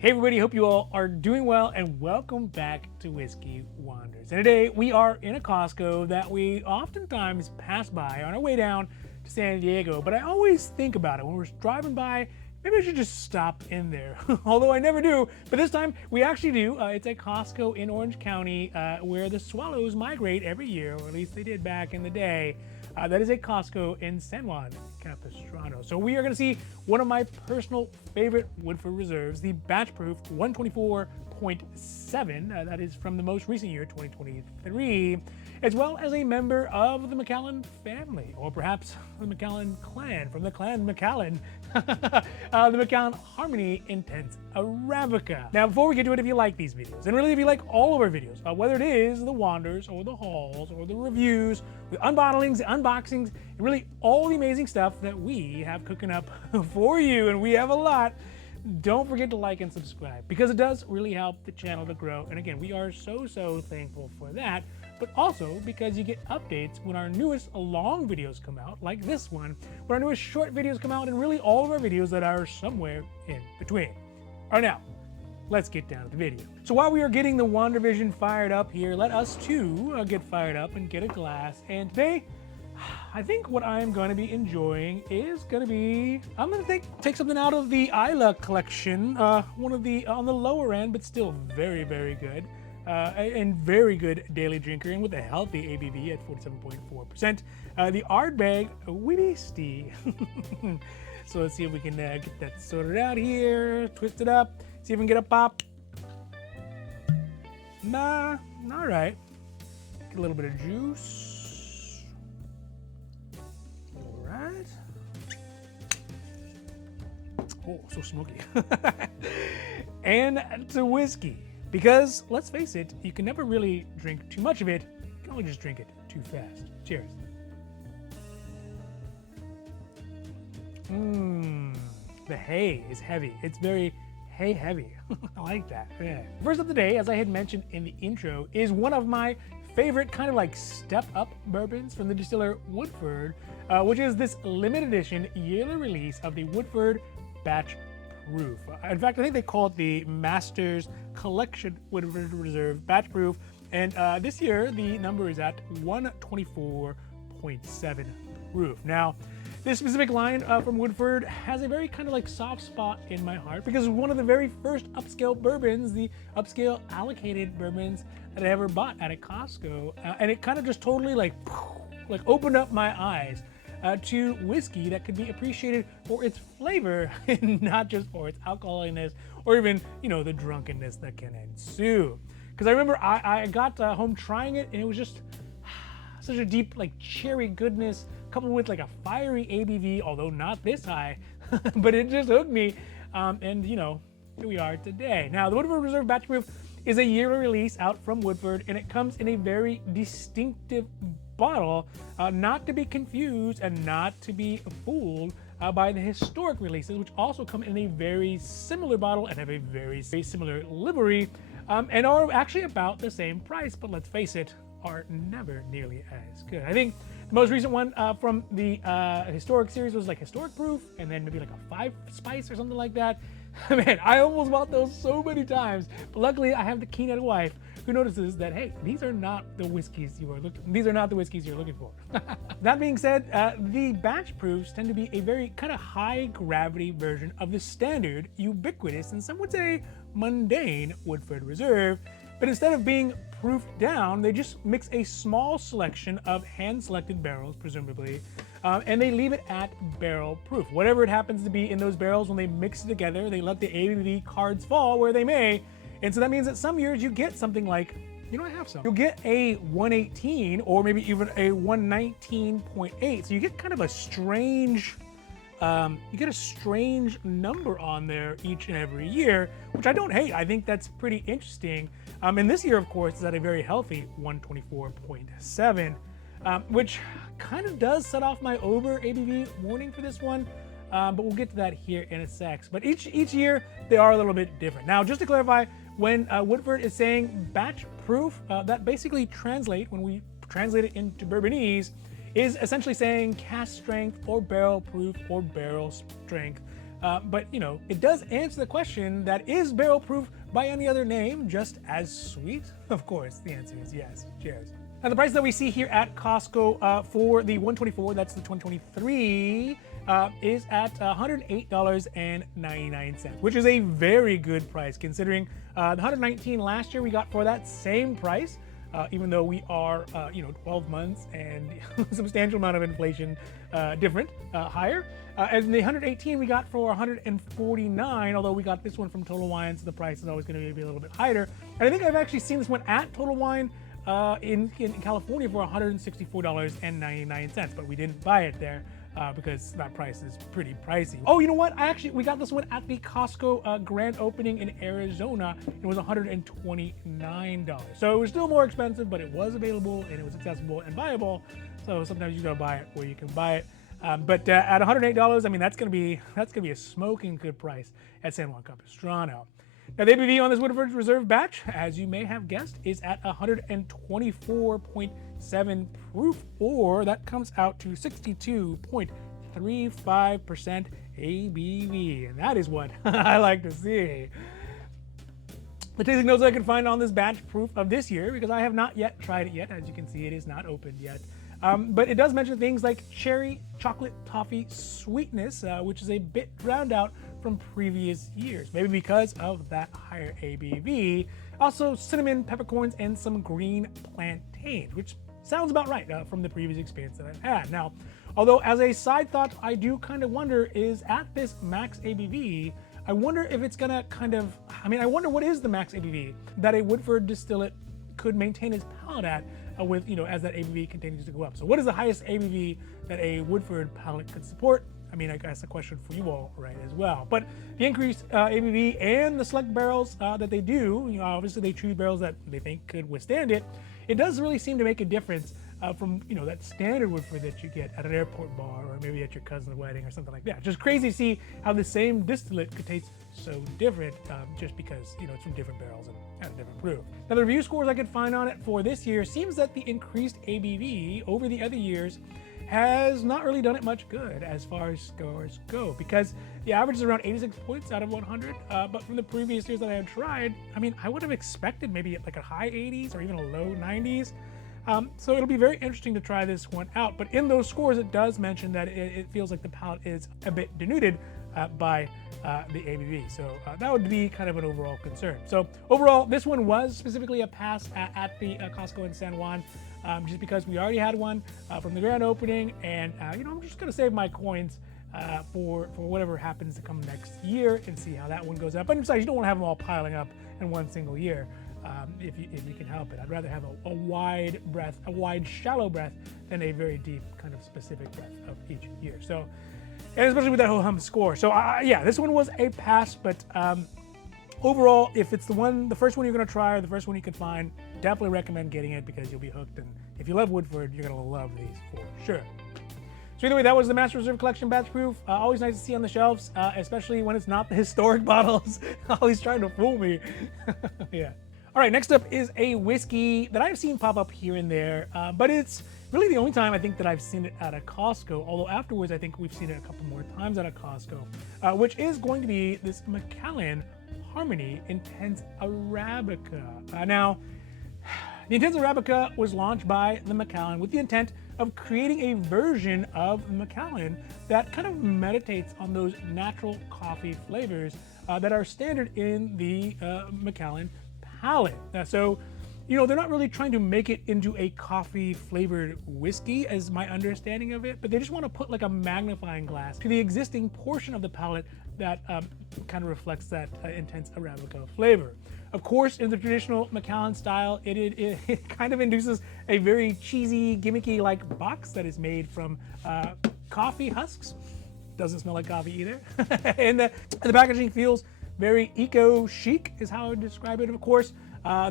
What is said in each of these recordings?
Hey everybody, hope you all are doing well and welcome back to Whiskey Wanders. And today we are in a Costco that we oftentimes pass by on our way down to San Diego, but I always think about it when we're driving by, maybe I should just stop in there. Although I never do, but this time we actually do. It's a Costco in Orange County where the swallows migrate every year, or at least they did back in the day. That is a Costco in San Juan Capistrano. So we are going to see one of my personal favorite Woodford Reserves, the batch proof 124.7. That is from the most recent year, 2023, as well as a member of the Macallan family, or perhaps the Macallan clan, from the clan Macallan, the Macallan Harmony Intense Arabica. Now, before we get to it, if you like these videos, and really if you like all of our videos, whether it is the wanders or the hauls or the reviews, the unbottlings, the unboxings, and really all the amazing stuff that we have cooking up for you, and we have a lot, don't forget to like and subscribe because it does really help the channel to grow. And again, we are so thankful for that, but also because you get updates when our newest long videos come out, like this one, when our newest short videos come out, and really all of our videos that are somewhere in between. All right, now, let's get down to the video. So while we are getting the Wander Vision fired up here, let us too get fired up and get a glass. And today, I think what I'm going to be enjoying is going to be, I'm going to take something out of the Isla collection, one of the, on the lower end, but still very good, and very good daily drinker, and with a healthy ABV at 47.4%, the Ardbeg Beastie. So let's see if we can get that sorted out here, twist it up, see if we can get a pop. Nah, all right. Get a little bit of juice. Oh, so smoky. And to whiskey, because let's face it, you can never really drink too much of it. You can only just drink it too fast. Cheers. The hay is heavy. It's very hay heavy. I like that. Yeah. First of the day, as I had mentioned in the intro, is one of my favorite kind of like step up bourbons from the distiller Woodford, which is this limited edition yearly release of the Woodford batch proof. In fact, I think they call it the Masters Collection Woodford Reserve batch proof, and this year the number is at 124.7 proof. Now, this specific line from Woodford has a very kind of like soft spot in my heart because one of the very first upscale bourbons, the upscale allocated bourbons that I ever bought at a Costco, and it kind of just totally like opened up my eyes to whiskey that could be appreciated for its flavor and not just for its alcoholiness or even, you know, the drunkenness that can ensue. Because I remember I got home trying it, and it was just such a deep like cherry goodness coupled with like a fiery ABV, although not this high, but it just hooked me. And you know, here we are today. Now, the Woodford Reserve Batch Proof is a yearly release out from Woodford, and it comes in a very distinctive bottle, not to be confused and not to be fooled by the historic releases, which also come in a very similar bottle and have a very similar livery, and are actually about the same price, but let's face it, are never nearly as good. I think the most recent one from the historic series was like Historic Proof, and then maybe like a 5 spice or something like that. Man, I almost bought those so many times, but luckily I have the keen-eyed wife who notices that, hey, these are not the whiskeys you're looking for. That being said, the batch proofs tend to be a very kind of high gravity version of the standard, ubiquitous, and some would say mundane Woodford Reserve, but instead of being proofed down, they just mix a small selection of hand-selected barrels, presumably, and they leave it at barrel proof. Whatever it happens to be in those barrels, when they mix it together, they let the ABV cards fall where they may. And so that means that some years you get something like, you know, I have some. You'll get a 118 or maybe even a 119.8. So you get kind of a strange, number on there each and every year, which I don't hate. I think that's pretty interesting. And this year, of course, is at a very healthy 124.7. Which kind of does set off my over ABV warning for this one, but we'll get to that here in a sec. But each year, they are a little bit different. Now, just to clarify, when Woodford is saying batch proof, that basically when we translate it into Bourbonese, is essentially saying cask strength or barrel proof or barrel strength But you know, it does answer the question that is barrel proof by any other name just as sweet? Of course, the answer is yes. Cheers. Now the price that we see here at Costco for the 124, that's the 2023, is at $108.99, which is a very good price considering the 119 last year we got for that same price. Even though we are, 12 months and a substantial amount of inflation different, higher. And the 118 we got for 149, although we got this one from Total Wine, so the price is always going to be a little bit higher. And I think I've actually seen this one at Total Wine in California for $164.99, but we didn't buy it there. Because that price is pretty pricey. Oh, you know what? We got this one at the Costco grand opening in Arizona. It was $129. So it was still more expensive, but it was available and it was accessible and buyable. So sometimes you gotta buy it where you can buy it. But at $108, I mean that's gonna be a smoking good price at San Juan Capistrano. Now the ABV on this Woodford Reserve batch, as you may have guessed, is at 124.7 proof, or that comes out to 62.35% ABV, and that is what I like to see. The tasting notes I can find on this batch proof of this year, because I have not yet tried it yet, as you can see it is not opened yet. But it does mention things like cherry, chocolate, toffee, sweetness, which is a bit drowned out from previous years, maybe because of that higher ABV. Also cinnamon, peppercorns, and some green plantains, which sounds about right from the previous experience that I've had. Now, although as a side thought, I do kind of wonder is at this max ABV, I wonder if it's gonna I wonder what is the max ABV that a Woodford distillate could maintain its palate at with, as that ABV continues to go up. So what is the highest ABV that a Woodford palate could support? I mean, I guess a question for you all, right, as well. But the increased ABV and the select barrels that they do, obviously they choose barrels that they think could withstand it. It does really seem to make a difference from, that standard Woodford that you get at an airport bar or maybe at your cousin's wedding or something like that. Just crazy to see how the same distillate could taste so different just because, it's from different barrels and a different proof. Now, the review scores I could find on it for this year seems that the increased ABV over the other years has not really done it much good as far as scores go, because the average is around 86 points out of 100, but from the previous years that I had tried, I would have expected maybe like a high 80s or even a low 90s. So it'll be very interesting to try this one out, but in those scores it does mention that it feels like the palate is a bit denuded by the ABV, so that would be kind of an overall concern. So overall, this one was specifically a pass at the Costco in San Juan, just because we already had one from the grand opening, and I'm just gonna save my coins for whatever happens to come next year and see how that one goes up. But besides, you don't want to have them all piling up in one single year if you can help it. I'd rather have a wide breath, a wide shallow breath, than a very deep kind of specific breath of each year. So, and especially with that whole score. So yeah, this one was a pass, but overall, if it's the first one you're gonna try or the first one you can find, definitely recommend getting it because you'll be hooked. And if you love Woodford, you're gonna love these for sure. So either way, that was the Master Reserve Collection batch proof. Always nice to see on the shelves, especially when it's not the historic bottles. Always trying to fool me. Yeah. All right, next up is a whiskey that I've seen pop up here and there, but it's really the only time I think that I've seen it at a Costco, although afterwards I think we've seen it a couple more times at a Costco, which is going to be this Macallan Harmony Intense Arabica. Now, the Intense Arabica was launched by the Macallan with the intent of creating a version of Macallan that kind of meditates on those natural coffee flavors that are standard in the Macallan palate. So, they're not really trying to make it into a coffee flavored whiskey as my understanding of it, but they just want to put like a magnifying glass to the existing portion of the palate that kind of reflects that intense Arabica flavor. Of course, in the traditional Macallan style, it kind of induces a very cheesy, gimmicky like box that is made from coffee husks. Doesn't smell like coffee either. And the packaging feels very eco-chic is how I would describe it. Of course,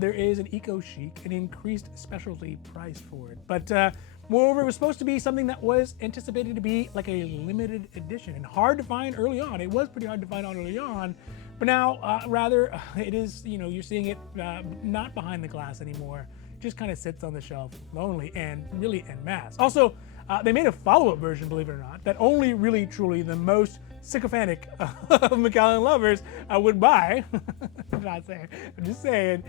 there is an eco-chic, an increased specialty price for it. But moreover, it was supposed to be something that was anticipated to be like a limited edition and hard to find early on. It was pretty hard to find early on, but now rather it is, you're seeing it not behind the glass anymore. Just kind of sits on the shelf lonely and really en masse. Also, They made a follow-up version, believe it or not, that only really, truly the most sycophantic of Macallan lovers would buy. I'm not saying, I'm just saying,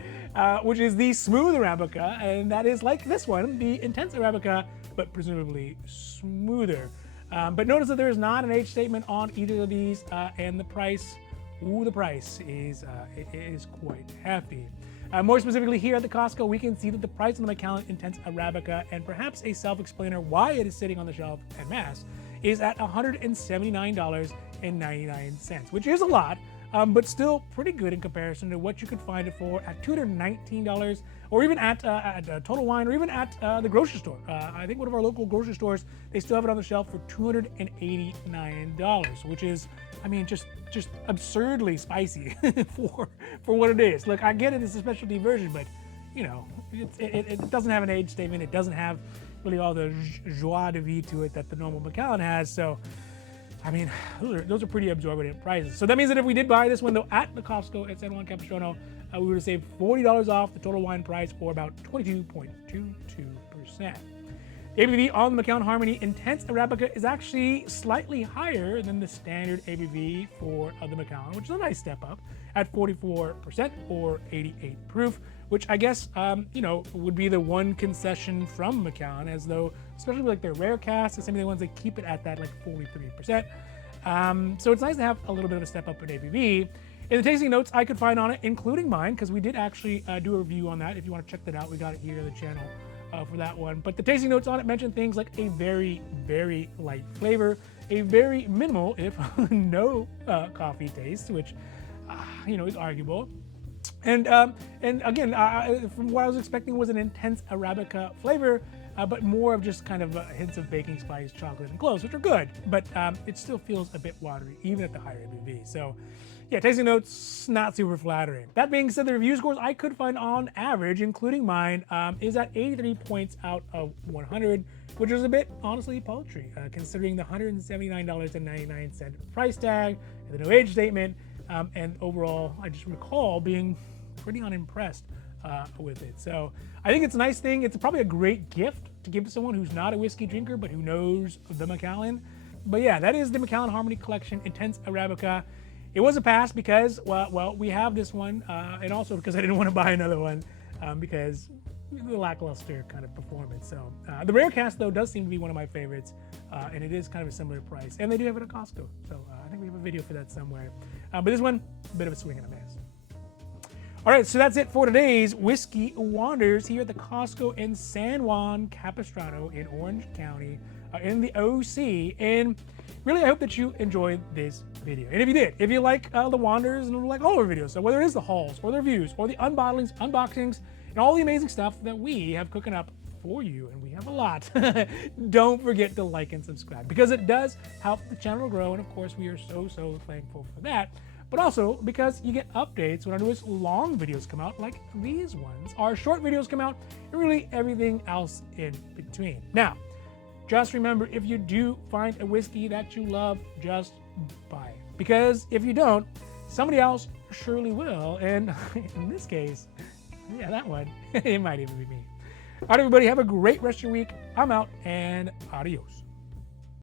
which is the smooth Arabica, and that is like this one, the intense Arabica, but presumably smoother. But notice that there is not an age statement on either of these, and the price, the price is quite hefty. More specifically, here at the Costco, we can see that the price on the Macallan Intense Arabica, and perhaps a self-explainer why it is sitting on the shelf en masse, is at $179.99, which is a lot, but still pretty good in comparison to what you could find it for at $219, or even at Total Wine, or even at the grocery store. I think one of our local grocery stores, they still have it on the shelf for $289, which is, I mean, just absurdly spicy for what it is. Look, I get it, it's a specialty version, but you know, it doesn't have an age statement. It doesn't have really all the joie de vivre to it that the normal Macallan has. So, I mean, those are pretty exorbitant prices. So that means that if we did buy this one though at the Costco at San Juan Capistrano, we would have saved $40 off the total wine price, or about 22.22%. ABV on the Macallan Harmony Intense Arabica is actually slightly higher than the standard ABV for the Macallan, which is a nice step up at 44% or 88 proof, which I guess, you know, would be the one concession from Macallan, as though, especially like their rare casks, some of the ones that keep it at that like 43%. So it's nice to have a little bit of a step up in ABV. In the tasting notes I could find on it, including mine, because we did actually do a review on that. If you want to check that out, we got it here on the channel for that one. But the tasting notes on it mention things like a very, very light flavor, a very minimal, if no, coffee taste, which, you know, is arguable. And again, from what I was expecting was an intense Arabica flavor, but more of just kind of hints of baking spice, chocolate, and cloves, which are good, but it still feels a bit watery, even at the higher ABV. So yeah, tasting notes, not super flattering. That being said, the review scores I could find on average, including mine, is at 83 points out of 100, which is a bit, honestly, paltry, considering the $179.99 price tag, and the no age statement, and overall, I just recall being pretty unimpressed with it. So I think it's a nice thing. It's probably a great gift to give to someone who's not a whiskey drinker, but who knows the Macallan. But yeah, that is the Macallan Harmony Collection Intense Arabica. It was a pass because, well, we have this one, and also because I didn't want to buy another one because the lackluster kind of performance. So the rare cast though does seem to be one of my favorites, and it is kind of a similar price, and they do have it at Costco. So I think we have a video for that somewhere. But this one, a bit of a swing and a miss. All right, so that's it for today's Whiskey Wanders here at the Costco in San Juan Capistrano in Orange County in the OC. And really, I hope that you enjoyed this video. And if you did, if you like the Wanders and like all our videos, so whether it is the hauls or the reviews or the unbottlings, unboxings, and all the amazing stuff that we have cooking up for you, and we have a lot, don't forget to like and subscribe, because it does help the channel grow, and of course we are so thankful for that. But also because you get updates when our newest long videos come out, like these ones, our short videos come out, and really everything else in between. Now, just remember, if you do find a whiskey that you love, just buy it. Because if you don't, somebody else surely will, and in this case, yeah, that one, it might even be me. All right, everybody, have a great rest of your week. I'm out, and adios.